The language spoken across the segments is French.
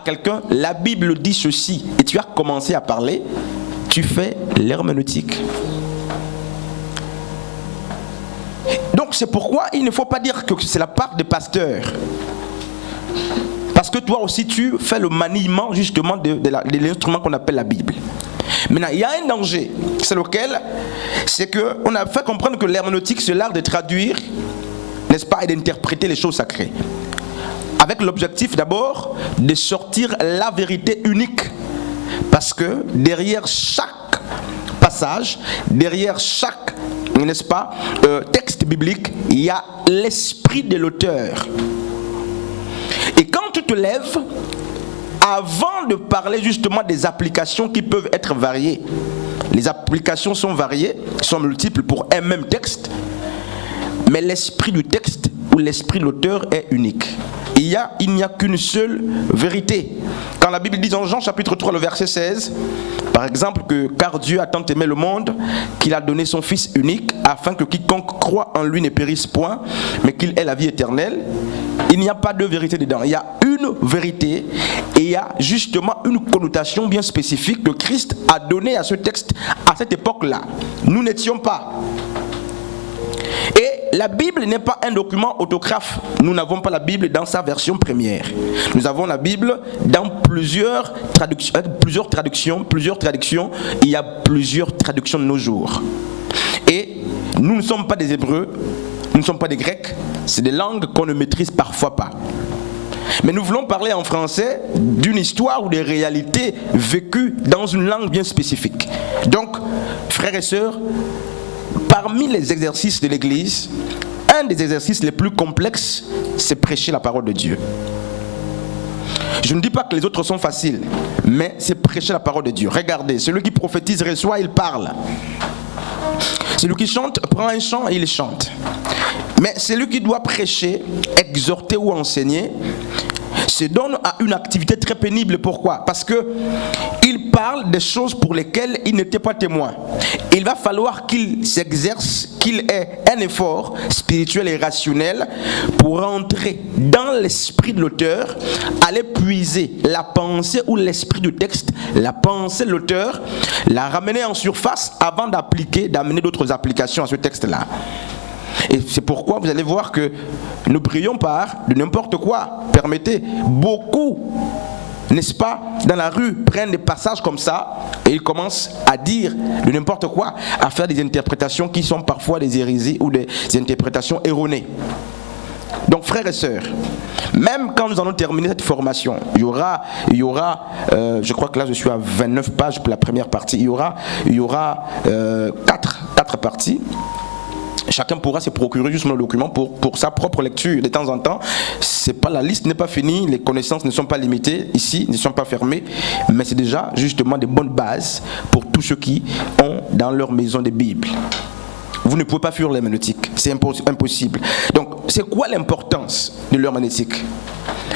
à quelqu'un, la Bible dit ceci, et tu as commencé à parler, tu fais l'herméneutique. Donc c'est pourquoi il ne faut pas dire que c'est la part des pasteurs. Parce que toi aussi tu fais le maniement justement de l'instrument qu'on appelle la Bible. Maintenant, il y a un danger, c'est lequel? C'est qu'on a fait comprendre que l'herméneutique, c'est l'art de traduire, n'est-ce pas, et d'interpréter les choses sacrées. Avec l'objectif d'abord de sortir la vérité unique. Parce que derrière chaque passage, derrière chaque, n'est-ce pas, texte biblique, il y a l'esprit de l'auteur. Et quand tu te lèves, avant de parler justement des applications qui peuvent être variées, les applications sont variées, sont multiples pour un même texte, mais l'esprit du texte ou l'esprit de l'auteur est unique. Il n'y a qu'une seule vérité. Quand la Bible dit dans Jean chapitre 3, le verset 16, par exemple, que car Dieu a tant aimé le monde qu'il a donné son Fils unique afin que quiconque croit en lui ne périsse point, mais qu'il ait la vie éternelle. Il n'y a pas de vérité dedans. Il y a une vérité et il y a justement une connotation bien spécifique que Christ a donnée à ce texte à cette époque-là. Nous n'étions pas. Et la Bible n'est pas un document autographe. Nous n'avons pas la Bible dans sa version première. Nous avons la Bible dans plusieurs traductions. Il y a plusieurs traductions de nos jours. Et nous ne sommes pas des Hébreux, nous ne sommes pas des Grecs. C'est des langues qu'on ne maîtrise parfois pas. Mais nous voulons parler en français d'une histoire ou des réalités vécues dans une langue bien spécifique. Donc, frères et sœurs, parmi les exercices de l'Église, un des exercices les plus complexes, c'est prêcher la parole de Dieu. Je ne dis pas que les autres sont faciles, mais c'est prêcher la parole de Dieu. Regardez, celui qui prophétise reçoit, il parle. Celui qui chante prend un chant et il chante. Mais celui qui doit prêcher, exhorter ou enseigner, se donne à une activité très pénible. Pourquoi? Parce qu'il parle des choses pour lesquelles il n'était pas témoin. Il va falloir qu'il s'exerce, qu'il ait un effort spirituel et rationnel pour entrer dans l'esprit de l'auteur, aller puiser la pensée ou l'esprit du texte, la pensée de l'auteur, la ramener en surface avant d'amener d'autres applications à ce texte-là. Et c'est pourquoi vous allez voir que nous prions par de n'importe quoi. Permettez, beaucoup, n'est-ce pas, dans la rue, prennent des passages comme ça et ils commencent à dire de n'importe quoi, à faire des interprétations qui sont parfois des hérésies ou des interprétations erronées. Donc frères et sœurs, même quand nous allons terminer cette formation, il y aura je crois que là je suis à 29 pages pour la première partie, il y aura 4 parties. Chacun pourra se procurer justement le document pour sa propre lecture de temps en temps. La liste n'est pas finie, les connaissances ne sont pas limitées ici, ne sont pas fermées, mais c'est déjà justement des bonnes bases pour tous ceux qui ont dans leur maison des Bibles. Vous ne pouvez pas fuir l'herméneutique, c'est impossible. Donc, c'est quoi l'importance de l'herméneutique?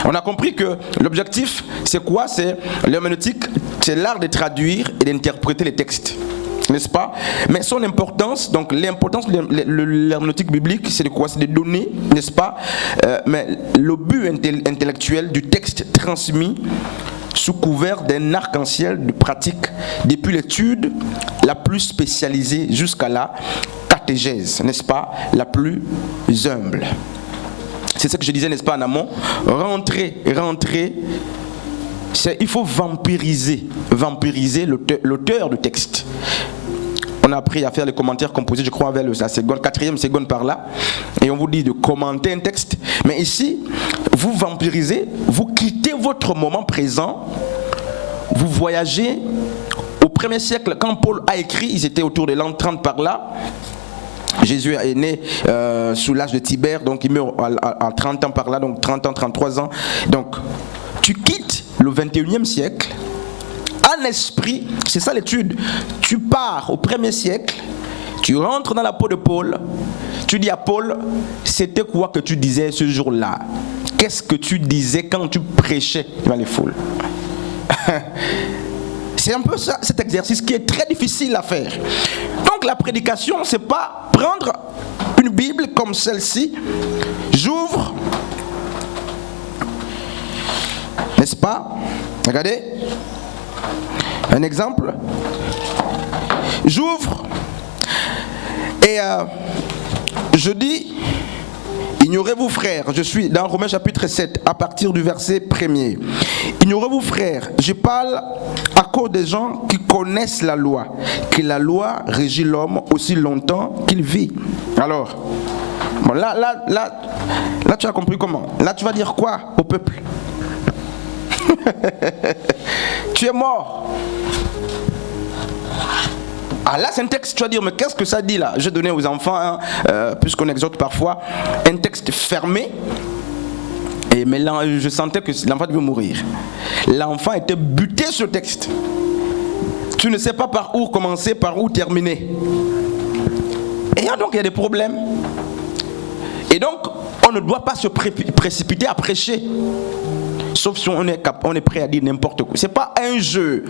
On a compris que l'objectif, c'est quoi? C'est l'herméneutique, c'est l'art de traduire et d'interpréter les textes. N'est-ce pas? Mais son importance, donc l'importance de l'herméneutique biblique, c'est de quoi? C'est de donner, n'est-ce pas, mais le but intellectuel du texte transmis sous couvert d'un arc-en-ciel de pratique, depuis l'étude la plus spécialisée jusqu'à la catéchèse, n'est-ce pas, la plus humble. C'est ce que je disais, n'est-ce pas, en amont. Rentrer. Il faut vampiriser l'auteur du texte. On a appris à faire les commentaires composés, je crois, vers la quatrième seconde par là. Et on vous dit de commenter un texte. Mais ici, vous vampirisez, vous quittez votre moment présent, vous voyagez au 1er siècle. Quand Paul a écrit, ils étaient autour de l'an 30 par là. Jésus est né sous l'âge de Tibère, donc il meurt à 30 ans par là, donc 30 ans, 33 ans. Donc, tu quittes le 21e siècle, en esprit, c'est ça l'étude. Tu pars au 1er siècle, tu rentres dans la peau de Paul, tu dis à Paul, c'était quoi que tu disais ce jour-là? Qu'est-ce que tu disais quand tu prêchais devant les foules? C'est un peu ça, cet exercice qui est très difficile à faire. Donc la prédication, c'est pas prendre une Bible comme celle-ci, j'ouvre, n'est-ce pas? Regardez. Un exemple. J'ouvre et je dis, ignorez-vous frères, je suis dans Romains chapitre 7 à partir du verset 1er. Ignorez-vous frères, je parle à cause des gens qui connaissent la loi, que la loi régit l'homme aussi longtemps qu'il vit. Alors, bon, là, tu as compris comment? Là, tu vas dire quoi au peuple? Tu es mort. Ah là c'est un texte, tu vas dire, mais qu'est-ce que ça dit là? Je donnais aux enfants, puisqu'on exhorte parfois, un texte fermé. Mais là, je sentais que l'enfant devait mourir. L'enfant était buté sur le texte. Tu ne sais pas par où commencer, par où terminer. Et donc il y a des problèmes. Et donc, on ne doit pas se précipiter à prêcher. Sauf si on est prêt à dire n'importe quoi. Ce n'est pas un jeu.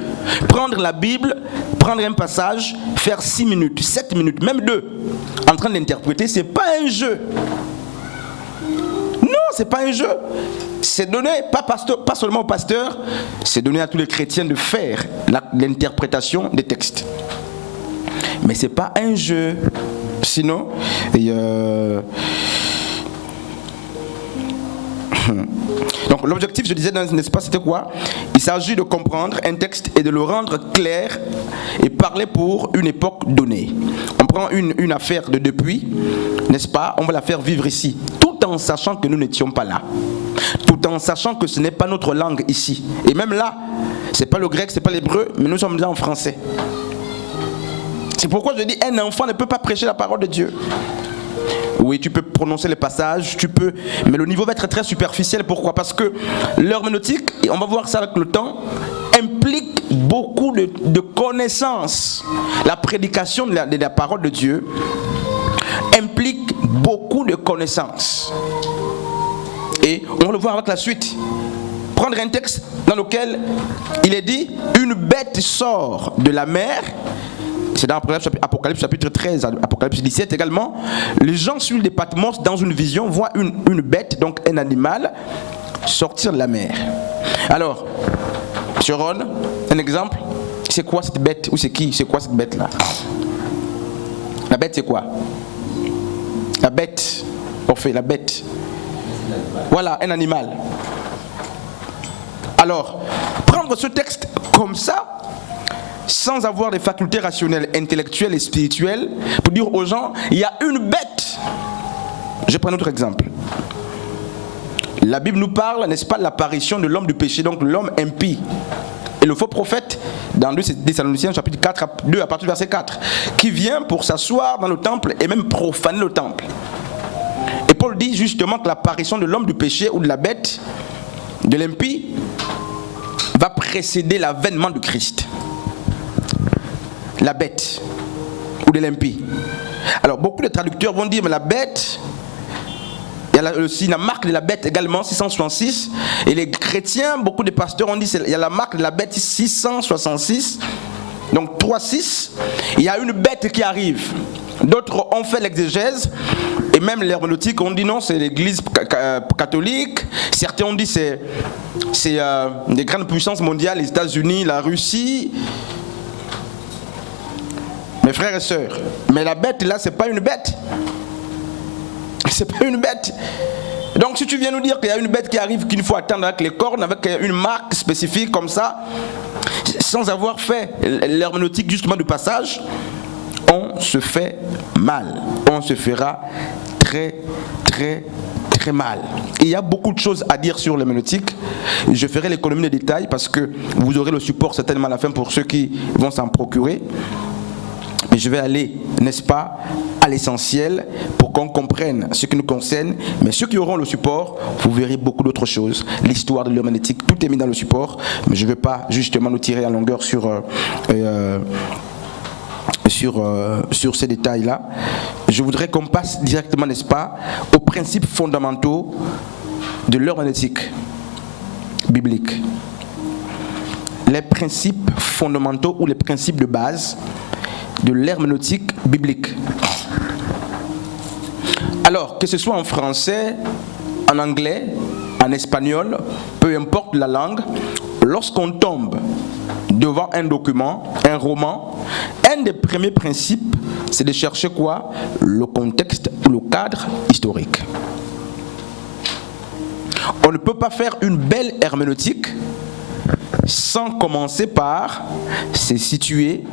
Prendre la Bible, prendre un passage, faire 6 minutes, 7 minutes, même 2, en train de l'interpréter, ce n'est pas un jeu. Non, ce n'est pas un jeu. C'est donné, pas seulement aux pasteurs, c'est donné à tous les chrétiens de faire l'interprétation des textes. Mais ce n'est pas un jeu. Sinon, donc l'objectif, je disais dans un espace, c'était quoi? Il s'agit de comprendre un texte et de le rendre clair et parler pour une époque donnée. On prend une affaire de depuis, n'est-ce pas? On va la faire vivre ici, tout en sachant que nous n'étions pas là, tout en sachant que ce n'est pas notre langue ici. Et même là, c'est pas le grec, c'est pas l'hébreu, mais nous sommes là en français. C'est pourquoi je dis, un enfant ne peut pas prêcher la parole de Dieu. Oui, tu peux prononcer les passages, mais le niveau va être très superficiel. Pourquoi? Parce que l'herméneutique, et on va voir ça avec le temps, implique beaucoup de connaissances. La prédication de la parole de Dieu implique beaucoup de connaissances. Et on va le voir avec la suite. Prendre un texte dans lequel il est dit, une bête sort de la mer. C'est dans Apocalypse chapitre 13, Apocalypse 17 également. Les gens sur l'île de Patmos, dans une vision, voient une bête, donc un animal, sortir de la mer. Alors, M. Ron, un exemple, c'est quoi cette bête? Ou c'est qui? C'est quoi cette bête-là? La bête, c'est quoi? La bête, la bête. Voilà, un animal. Alors, prendre ce texte comme ça, sans avoir des facultés rationnelles, intellectuelles et spirituelles, pour dire aux gens, il y a une bête. Je prends un autre exemple. La Bible nous parle, n'est-ce pas, de l'apparition de l'homme du péché, donc l'homme impie. Et le faux prophète, dans 2 Thessaloniciens chapitre 2 à partir du verset 4, qui vient pour s'asseoir dans le temple et même profaner le temple. Et Paul dit justement que l'apparition de l'homme du péché ou de la bête, de l'impie, va précéder l'avènement du Christ. La bête ou de l'impie. Alors beaucoup de traducteurs vont dire mais la bête, il y a aussi la marque de la bête également 666, et les chrétiens, beaucoup de pasteurs ont dit il y a la marque de la bête 666, donc 3-6, il y a une bête qui arrive. D'autres ont fait l'exégèse et même l'herméneutique ont dit non, c'est l'église catholique. Certains ont dit c'est des grandes puissances mondiales, les États-Unis, la Russie. Mes frères et sœurs, mais la bête là, c'est pas une bête. C'est pas une bête. Donc si tu viens nous dire qu'il y a une bête qui arrive, qu'il faut attendre avec les cornes, avec une marque spécifique comme ça, sans avoir fait l'herméneutique justement du passage, on se fait mal. On se fera très, très, très mal. Et il y a beaucoup de choses à dire sur l'herméneutique. Je ferai l'économie des détails parce que vous aurez le support certainement à la fin pour ceux qui vont s'en procurer. Mais je vais aller, n'est-ce pas, à l'essentiel pour qu'on comprenne ce qui nous concerne. Mais ceux qui auront le support, vous verrez beaucoup d'autres choses. L'histoire de l'herméneutique, tout est mis dans le support. Mais je ne veux pas justement nous tirer en longueur sur ces détails-là. Je voudrais qu'on passe directement, n'est-ce pas, aux principes fondamentaux de l'herméneutique biblique. Les principes fondamentaux ou les principes de base de l'herméneutique biblique. Alors, que ce soit en français, en anglais, en espagnol, peu importe la langue, lorsqu'on tombe devant un document, un roman, un des premiers principes, c'est de chercher quoi? Le contexte ou le cadre historique. On ne peut pas faire une belle herméneutique sans commencer par se situer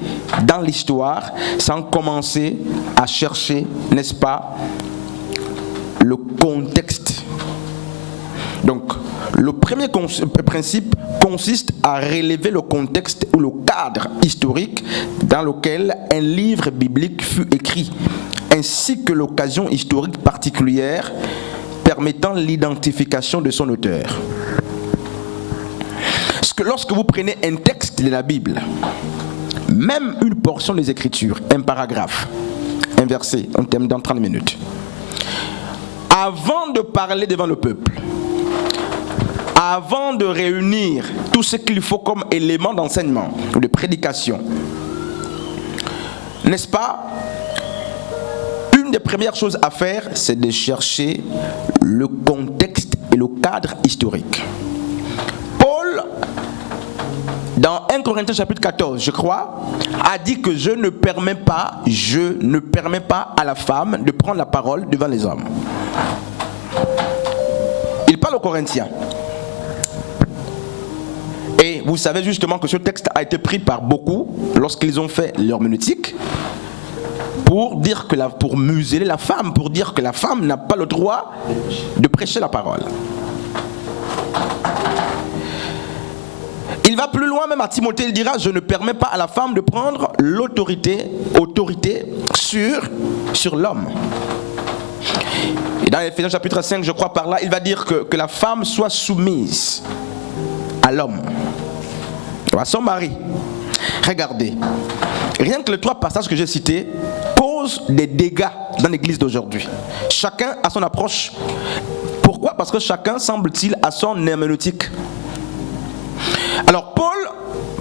dans l'histoire, sans commencer à chercher, n'est-ce pas, le contexte. Donc, le premier principe consiste à relever le contexte ou le cadre historique dans lequel un livre biblique fut écrit, ainsi que l'occasion historique particulière permettant l'identification de son auteur. Parce que lorsque vous prenez un texte de la Bible, même une portion des Écritures, un paragraphe, un verset, on termine dans 30 minutes, avant de parler devant le peuple, avant de réunir tout ce qu'il faut comme élément d'enseignement ou de prédication, n'est-ce pas? Une des premières choses à faire, c'est de chercher le contexte et le cadre historique. Paul, dans 1 Corinthiens chapitre 14, je crois, a dit que je ne permets pas à la femme de prendre la parole devant les hommes. Il parle aux Corinthiens. Et vous savez justement que ce texte a été pris par beaucoup lorsqu'ils ont fait l'herméneutique pour dire que pour museler la femme, pour dire que la femme n'a pas le droit de prêcher la parole. Il va plus loin, même à Timothée, il dira: je ne permets pas à la femme de prendre autorité sur l'homme. Et dans Éphésiens chapitre 5, je crois par là, il va dire que la femme soit soumise à l'homme, à son mari. Regardez, rien que les 3 passages que j'ai cités posent des dégâts dans l'église d'aujourd'hui. Chacun a son approche. Pourquoi? Parce que chacun, semble-t-il, a son herméneutique. Alors Paul,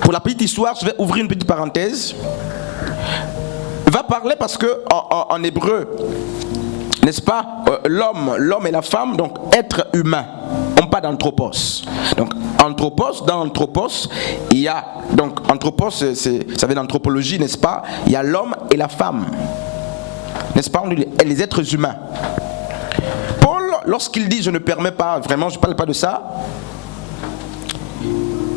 pour la petite histoire, je vais ouvrir une petite parenthèse, va parler parce que en hébreu, n'est-ce pas, l'homme et la femme, donc être humain, on parle d'anthropos. Donc anthropos, dans anthropos, il y a, donc anthropos, ça vient d'anthropologie, n'est-ce pas, il y a l'homme et la femme, n'est-ce pas, les êtres humains. Paul, lorsqu'il dit je ne permets pas, vraiment je ne parle pas de ça,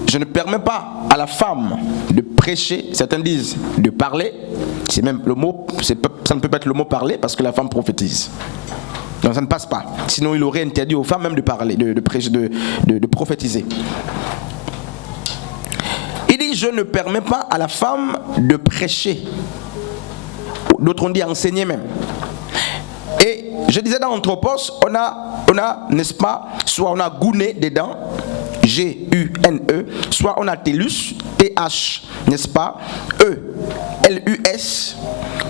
je ne permets pas à la femme de prêcher, certains disent de parler, c'est même le mot, ça ne peut pas être le mot parler parce que la femme prophétise. Donc ça ne passe pas. Sinon il aurait interdit aux femmes même de parler, de prêcher, de prophétiser. Il dit je ne permets pas à la femme de prêcher. D'autres ont dit enseigner même. Et je disais dans Anthropos, on a, n'est-ce pas, soit on a Gouné dedans, G-U-N-E, soit on a Tellus, T-H, n'est-ce pas, E, L-U-S,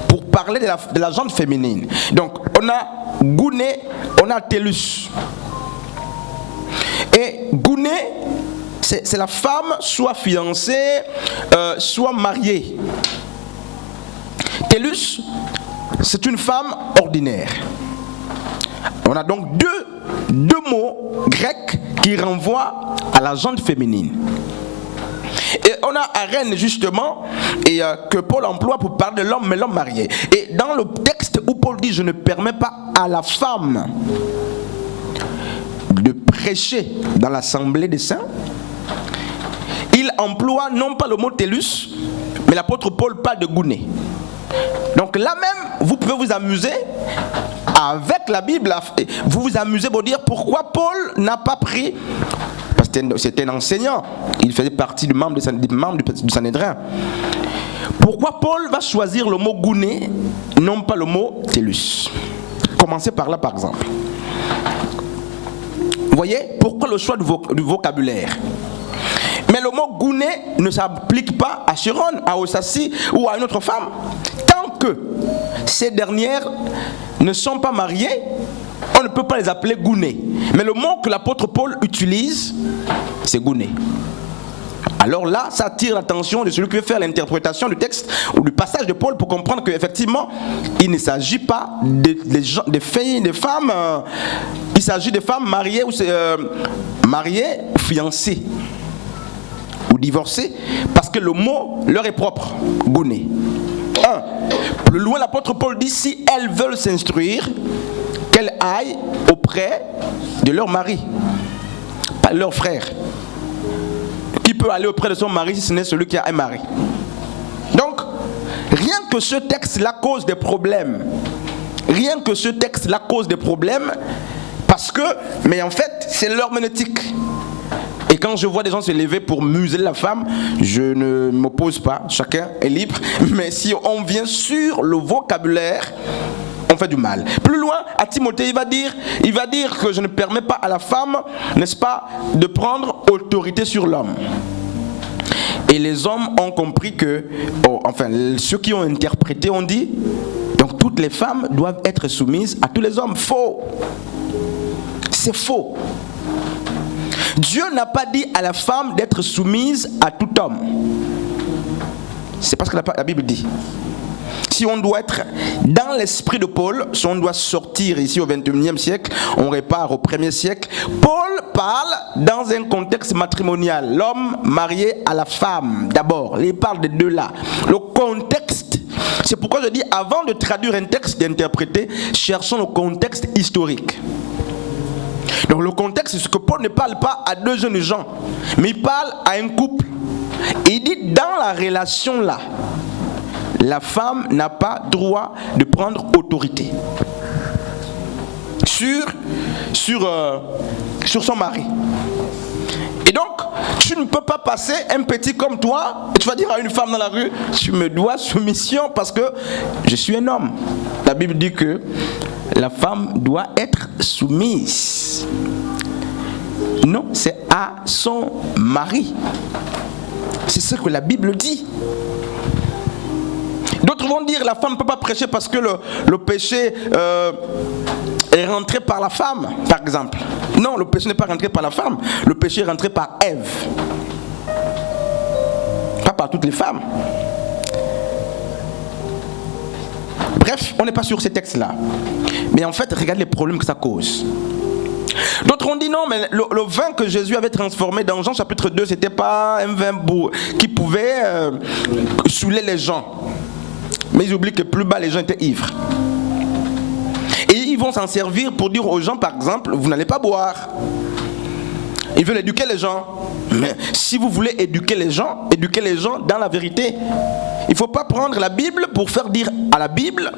pour parler de la gente féminine. Donc on a Gouné, on a Tellus. Et Gouné, c'est la femme soit fiancée, soit mariée. Tellus, c'est une femme ordinaire. On a donc deux mots grecs qui renvoient à la gente féminine. Et on a arène justement et que Paul emploie pour parler de l'homme, mais l'homme marié. Et dans le texte où Paul dit je ne permets pas à la femme de prêcher dans l'assemblée des saints, il emploie non pas le mot tellus, mais l'apôtre Paul parle de Gouné. Donc là même, vous pouvez vous amuser avec la Bible, vous vous amusez pour dire pourquoi Paul n'a pas pris, parce que c'était un enseignant, il faisait partie du membre du Sanhédrin. Pourquoi Paul va choisir le mot Gouné, non pas le mot tellus? Commencez par là par exemple. Vous voyez, pourquoi le choix du vocabulaire? Mais le mot Gouné ne s'applique pas à Chiron, à Ossassi ou à une autre femme. Tant que ces dernières ne sont pas mariées, on ne peut pas les appeler Gouné. Mais le mot que l'apôtre Paul utilise, c'est Gouné. Alors là, ça attire l'attention de celui qui veut faire l'interprétation du texte ou du passage de Paul pour comprendre qu'effectivement, il ne s'agit pas de filles, de femmes, il s'agit de femmes mariées ou fiancées. divorcer parce que le mot leur est propre, gouné. Plus loin, l'apôtre Paul dit, si elles veulent s'instruire, qu'elles aillent auprès de leur mari, pas leur frère. Qui peut aller auprès de son mari si ce n'est celui qui a un mari? Donc, rien que ce texte-là cause des problèmes. Rien que ce texte-là cause des problèmes parce que, mais en fait, c'est l'herméneutique. Et quand je vois des gens se lever pour museler la femme, je ne m'oppose pas, chacun est libre. Mais si on vient sur le vocabulaire, on fait du mal. Plus loin, à Timothée, il va dire que je ne permets pas à la femme, n'est-ce pas, de prendre autorité sur l'homme. Et les hommes ont compris que, enfin, ceux qui ont interprété ont dit, donc toutes les femmes doivent être soumises à tous les hommes. Faux. C'est faux. Dieu n'a pas dit à la femme d'être soumise à tout homme. C'est parce que la Bible dit. Si on doit être dans l'esprit de Paul, si on doit sortir ici au 21e siècle, on repart au 1er siècle. Paul parle dans un contexte matrimonial. L'homme marié à la femme, d'abord. Il parle des deux là. Le contexte, c'est pourquoi je dis, avant de traduire un texte, d'interpréter, cherchons le contexte historique. Donc le contexte, c'est que Paul ne parle pas à deux jeunes gens, mais il parle à un couple. Et il dit, dans la relation là, la femme n'a pas droit de prendre autorité sur son mari. Et donc, tu ne peux pas passer un petit comme toi et tu vas dire à une femme dans la rue, tu me dois soumission parce que je suis un homme. La Bible dit que la femme doit être soumise. Non, c'est à son mari. C'est ce que la Bible dit. D'autres vont dire la femme ne peut pas prêcher parce que le péché est rentré par la femme, par exemple. Non, le péché n'est pas rentré par la femme. Le péché est rentré par Ève. Pas par toutes les femmes. Bref, on n'est pas sur ces textes-là. Mais en fait, regarde les problèmes que ça cause. D'autres ont dit non, mais le vin que Jésus avait transformé dans Jean chapitre 2, c'était pas un vin qui pouvait saouler les gens. Mais ils oublient que plus bas les gens étaient ivres. Et ils vont s'en servir pour dire aux gens, par exemple, vous n'allez pas boire. Ils veulent éduquer les gens. Mais si vous voulez éduquer les gens dans la vérité. Il ne faut pas prendre la Bible pour faire dire à la Bible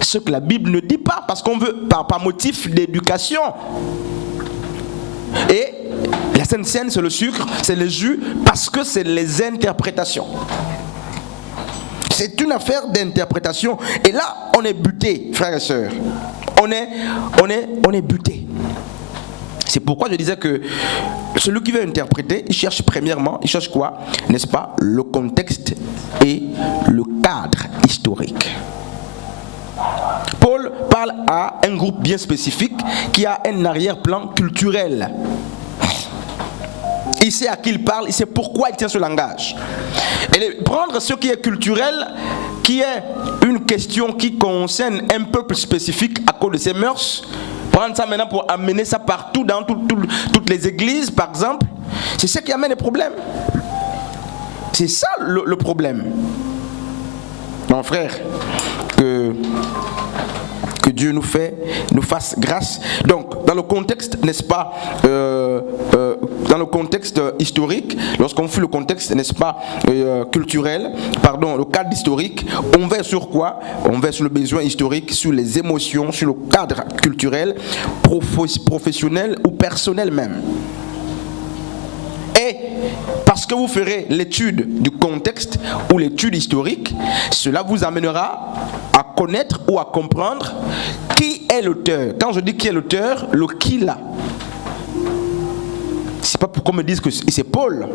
ce que la Bible ne dit pas, parce qu'on veut, par motif d'éducation. Et la Sainte Seine, c'est le sucre, c'est le jus, parce que c'est les interprétations. C'est une affaire d'interprétation. Et là, on est buté, frères et sœurs. On est buté. C'est pourquoi je disais que celui qui veut interpréter, il cherche premièrement, il cherche quoi? N'est-ce pas? Le contexte et le cadre historique. Paul parle à un groupe bien spécifique qui a un arrière-plan culturel. Il sait à qui il parle, il sait pourquoi il tient ce langage. Et prendre ce qui est culturel, qui est une question qui concerne un peuple spécifique à cause de ses mœurs, prendre ça maintenant pour amener ça partout dans toutes les églises, par exemple, c'est ça qui amène les problèmes. C'est ça le problème. Non, frère, que Dieu nous fasse grâce. Donc, dans le contexte, n'est-ce pas, dans le contexte historique, lorsqu'on fait le contexte, n'est-ce pas, culturel, pardon, le cadre historique, on va sur quoi? On va sur le besoin historique, sur les émotions, sur le cadre culturel, professionnel ou personnel même. Et parce que vous ferez l'étude du contexte ou l'étude historique, cela vous amènera à connaître ou à comprendre qui est l'auteur. Quand je dis qui est l'auteur, le qui là. C'est pas pour qu'on me dise que c'est Paul.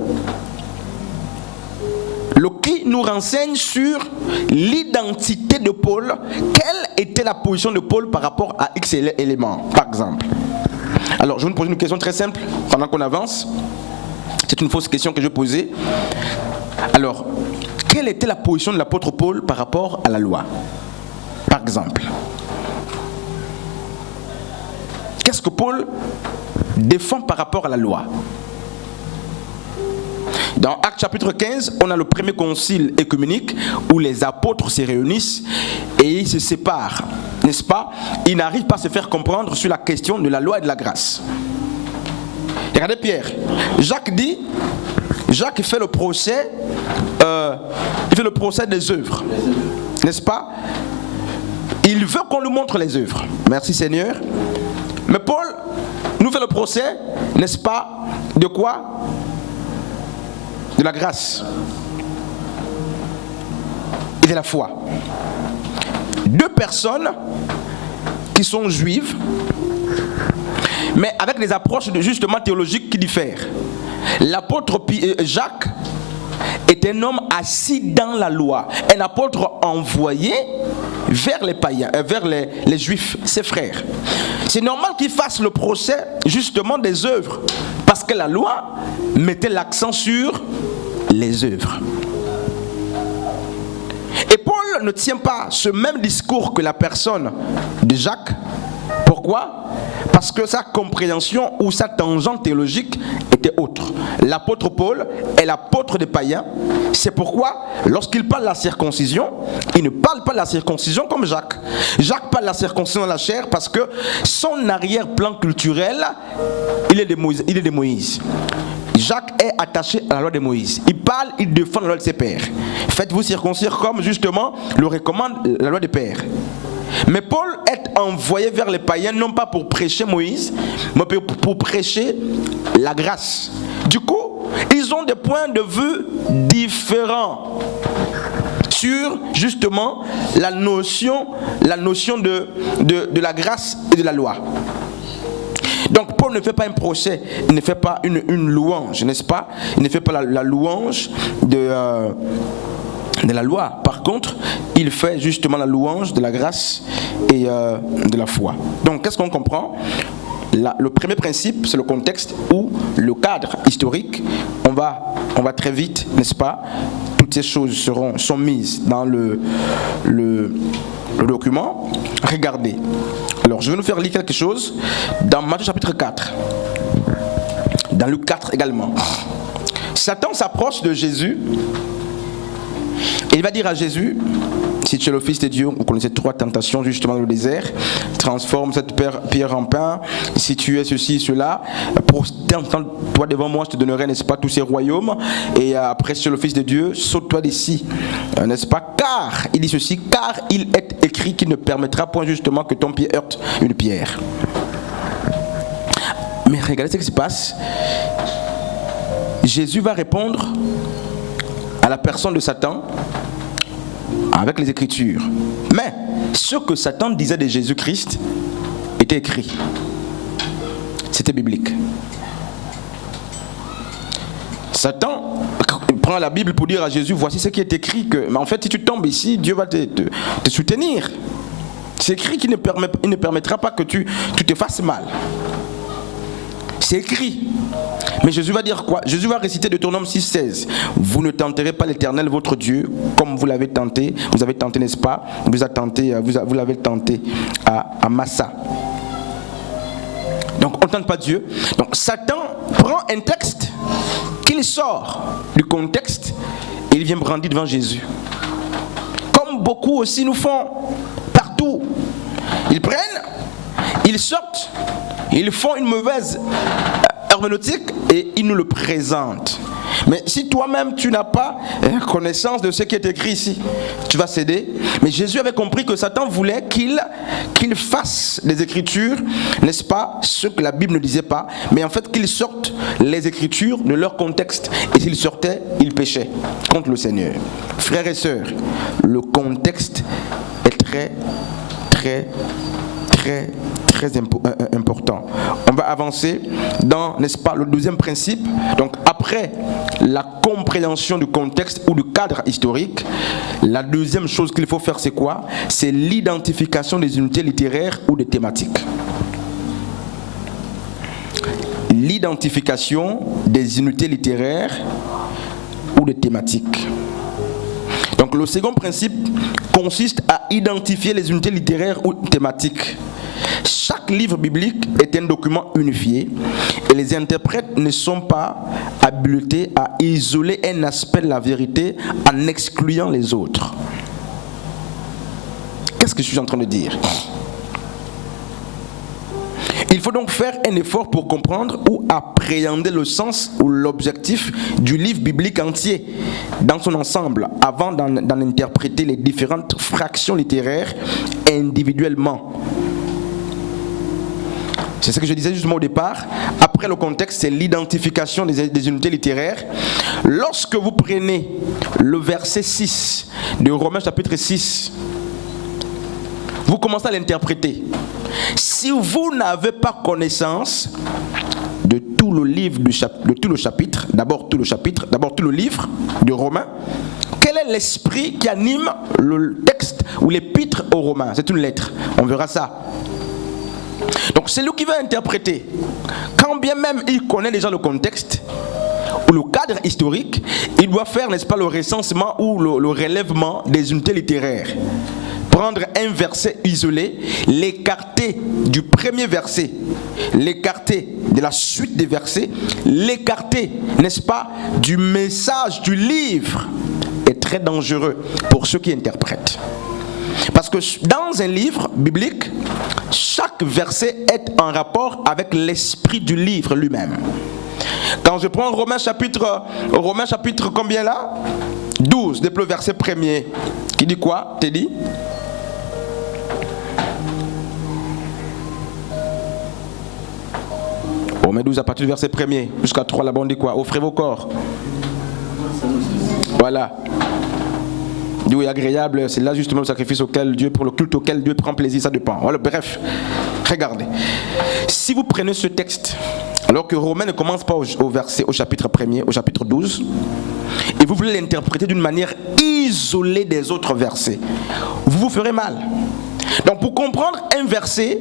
Le qui nous renseigne sur l'identité de Paul. Quelle était la position de Paul par rapport à X éléments, par exemple. Alors, je vais vous poser une question très simple pendant qu'on avance. C'est une fausse question que je vais poser. Alors, quelle était la position de l'apôtre Paul par rapport à la loi, par exemple? Qu'est-ce que Paul défend par rapport à la loi? Dans Actes chapitre 15, on a le premier concile œcuménique où les apôtres se réunissent et ils se séparent, n'est-ce pas? Ils n'arrivent pas à se faire comprendre sur la question de la loi et de la grâce. Regardez Pierre. Jacques fait le procès, des œuvres, n'est-ce pas? Il veut qu'on lui montre les œuvres. Merci Seigneur. Mais Paul nous fait le procès, n'est-ce pas? De quoi? De la grâce et de la foi. Deux personnes qui sont juives, mais avec des approches justement théologiques qui diffèrent. L'apôtre Jacques est un homme assis dans la loi, un apôtre envoyé vers les païens, vers les juifs, ses frères. C'est normal qu'il fasse le procès justement des œuvres, parce que la loi mettait l'accent sur les œuvres. Et Paul ne tient pas ce même discours que la personne de Jacques. Pourquoi? Parce que sa compréhension ou sa tangente théologique était autre. L'apôtre Paul est l'apôtre des païens. C'est pourquoi, lorsqu'il parle de la circoncision, il ne parle pas de la circoncision comme Jacques. Jacques parle de la circoncision dans la chair parce que son arrière-plan culturel, il est de Moïse. Jacques est attaché à la loi de Moïse. Il défend la loi de ses pères. Faites-vous circoncire comme justement le recommande la loi des pères. Mais Paul est envoyé vers les païens non pas pour prêcher Moïse, mais pour prêcher la grâce. Du coup, ils ont des points de vue différents sur justement la notion de la grâce et de la loi. Donc Paul ne fait pas un procès, il ne fait pas une louange, n'est-ce pas? Il ne fait pas la louange de la loi. Par contre, il fait justement la louange de la grâce et de la foi. Donc, qu'est-ce qu'on comprend? Le premier principe, c'est le contexte ou le cadre historique. On va très vite, n'est-ce pas? Toutes ces choses sont mises dans le document. Regardez. Alors, je vais nous faire lire quelque chose dans Matthieu chapitre 4. Dans Luc 4 également. Satan s'approche de Jésus. Et il va dire à Jésus, si tu es le Fils de Dieu, vous connaissez 3 tentations justement dans le désert, transforme cette pierre en pain, si tu es ceci, cela, toi devant moi je te donnerai, n'est-ce pas, tous ces royaumes, et après si tu es le Fils de Dieu, saute-toi d'ici, n'est-ce pas, car, il dit ceci, car il est écrit qu'il ne permettra point justement que ton pied heurte une pierre. Mais regardez ce qui se passe, Jésus va répondre à la personne de Satan avec les Écritures. Mais ce que Satan disait de Jésus-Christ était écrit. C'était biblique. Satan prend la Bible pour dire à Jésus, voici ce qui est écrit, mais en fait si tu tombes ici, Dieu va te soutenir. C'est écrit qu'il ne permettra pas que tu te fasses mal. C'est écrit. Mais Jésus va dire quoi? Jésus va réciter Deutéronome 6,16. Vous ne tenterez pas l'Éternel votre Dieu comme vous l'avez tenté. Vous avez tenté, n'est-ce pas? Vous l'avez tenté à Massa. Donc on ne tente pas Dieu. Donc Satan prend un texte qu'il sort du contexte et il vient brandir devant Jésus. Comme beaucoup aussi nous font partout. Ils prennent, ils sortent, ils font une mauvaise herméneutique et ils nous le présentent. Mais si toi-même tu n'as pas connaissance de ce qui est écrit ici, tu vas céder. Mais Jésus avait compris que Satan voulait qu'il fasse des Écritures, n'est-ce pas, ce que la Bible ne disait pas, mais en fait qu'il sorte les Écritures de leur contexte. Et s'il sortait, il péchait contre le Seigneur. Frères et sœurs, le contexte est très important. On va avancer dans, n'est-ce pas, le deuxième principe. Donc après la compréhension du contexte ou du cadre historique, la deuxième chose qu'il faut faire, c'est quoi? C'est l'identification des unités littéraires ou des thématiques. L'identification des unités littéraires ou des thématiques. Donc le second principe consiste à identifier les unités littéraires ou thématiques. Chaque livre biblique est un document unifié et les interprètes ne sont pas habilités à isoler un aspect de la vérité en excluant les autres. Qu'est-ce que je suis en train de dire? Il faut donc faire un effort pour comprendre ou appréhender le sens ou l'objectif du livre biblique entier dans son ensemble avant d'en interpréter les différentes fractions littéraires individuellement. C'est ce que je disais justement au départ. Après, le contexte, c'est l'identification des unités littéraires. Lorsque vous prenez le verset 6 de Romains chapitre 6, vous commencez à l'interpréter. Si vous n'avez pas connaissance de tout le livre, d'abord tout le livre de Romains, quel est l'esprit qui anime le texte ou l'épître aux Romains? C'est une lettre, on verra ça. Donc c'est lui qui va interpréter. Quand bien même il connaît déjà le contexte ou le cadre historique, il doit faire, n'est-ce pas, le recensement ou le relèvement des unités littéraires. Prendre un verset isolé, l'écarter du premier verset, l'écarter de la suite des versets, l'écarter, n'est-ce pas, du message du livre est très dangereux pour ceux qui interprètent. Parce que dans un livre biblique, chaque verset est en rapport avec l'esprit du livre lui-même. Quand je prends Romains chapitre combien là? 12, depuis le verset 1er, qui dit quoi? T'es dit? Romains 12 à partir du verset 1er jusqu'à 3, là-bas on dit quoi? Offrez vos corps. Voilà. Dieu est agréable, c'est là justement le sacrifice auquel Dieu, pour le culte auquel Dieu prend plaisir, ça dépend. Voilà, bref, regardez. Si vous prenez ce texte, alors que Romains ne commence pas au chapitre 1er, au chapitre 12, et vous voulez l'interpréter d'une manière isolée des autres versets, vous vous ferez mal. Donc pour comprendre un verset,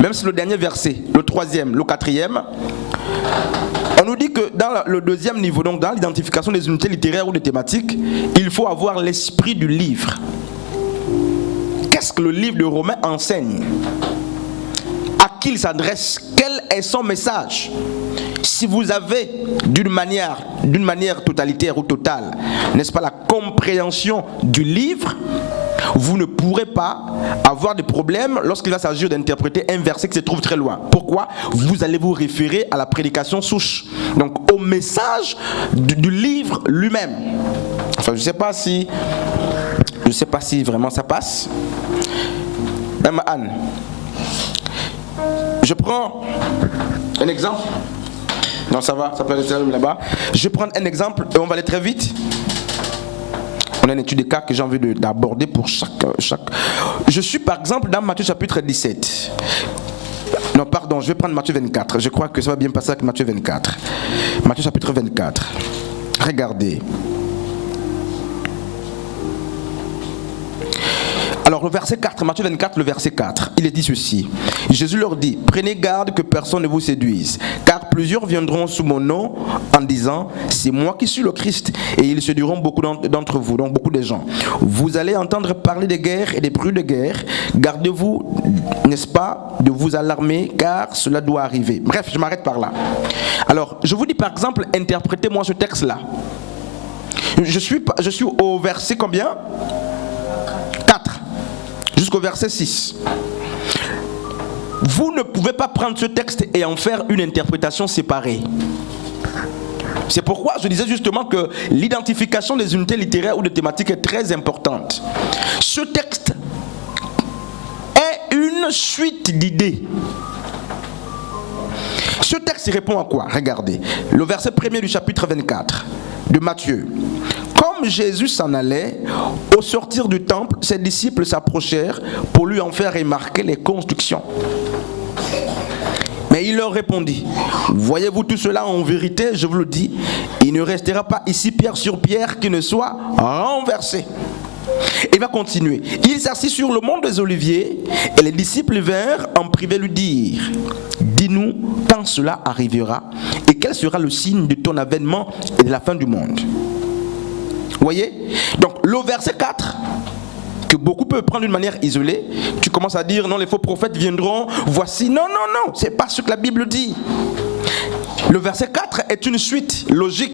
même si le dernier verset, le troisième, le quatrième, on nous dit que dans le deuxième niveau, donc dans l'identification des unités littéraires ou des thématiques, il faut avoir l'esprit du livre. Qu'est-ce que le livre de Romains enseigne? À qui il s'adresse? Quel est son message? Si vous avez d'une manière totalitaire ou totale, n'est-ce pas, la compréhension du livre, vous ne pourrez pas avoir de problème lorsqu'il va s'agir d'interpréter un verset qui se trouve très loin. Pourquoi? Vous allez vous référer à la prédication souche, donc au message du livre lui-même. Enfin, je ne sais pas si vraiment ça passe. Même Anne, je prends un exemple. Non, ça va, ça peut rester là-bas. Je vais prendre un exemple et on va aller très vite. On a une étude de cas que j'ai envie d'aborder pour chaque. Je suis par exemple dans Matthieu chapitre 17. Non, pardon, je vais prendre Matthieu 24. Je crois que ça va bien passer avec Matthieu 24. Matthieu chapitre 24. Regardez. Alors le verset 4, Matthieu 24, le verset 4, il est dit ceci. Jésus leur dit, prenez garde que personne ne vous séduise, car plusieurs viendront sous mon nom en disant, c'est moi qui suis le Christ, et ils séduiront beaucoup d'entre vous, donc beaucoup de gens. Vous allez entendre parler des guerres et des bruits de guerre, gardez-vous, n'est-ce pas, de vous alarmer, car cela doit arriver. Bref, je m'arrête par là. Alors, je vous dis par exemple, interprétez-moi ce texte-là. Je suis au verset combien? 4. Jusqu'au verset 6. Vous ne pouvez pas prendre ce texte et en faire une interprétation séparée. C'est pourquoi je disais justement que l'identification des unités littéraires ou des thématiques est très importante. Ce texte est une suite d'idées. Ce texte répond à quoi? Regardez, le verset 1er du chapitre 24 de Matthieu. Comme Jésus s'en allait, au sortir du temple, ses disciples s'approchèrent pour lui en faire remarquer les constructions. Mais il leur répondit, voyez-vous tout cela? En vérité, je vous le dis, il ne restera pas ici pierre sur pierre qui ne soit renversée. Il va continuer. Il s'assit sur le mont des Oliviers et les disciples vinrent en privé lui dire, dis-nous quand cela arrivera et quel sera le signe de ton avènement et de la fin du monde. Vous voyez? Donc le verset 4 que beaucoup peuvent prendre d'une manière isolée, tu commences à dire non, les faux prophètes viendront, voici. Non, non, non, c'est pas ce que la Bible dit. Le verset 4 est une suite logique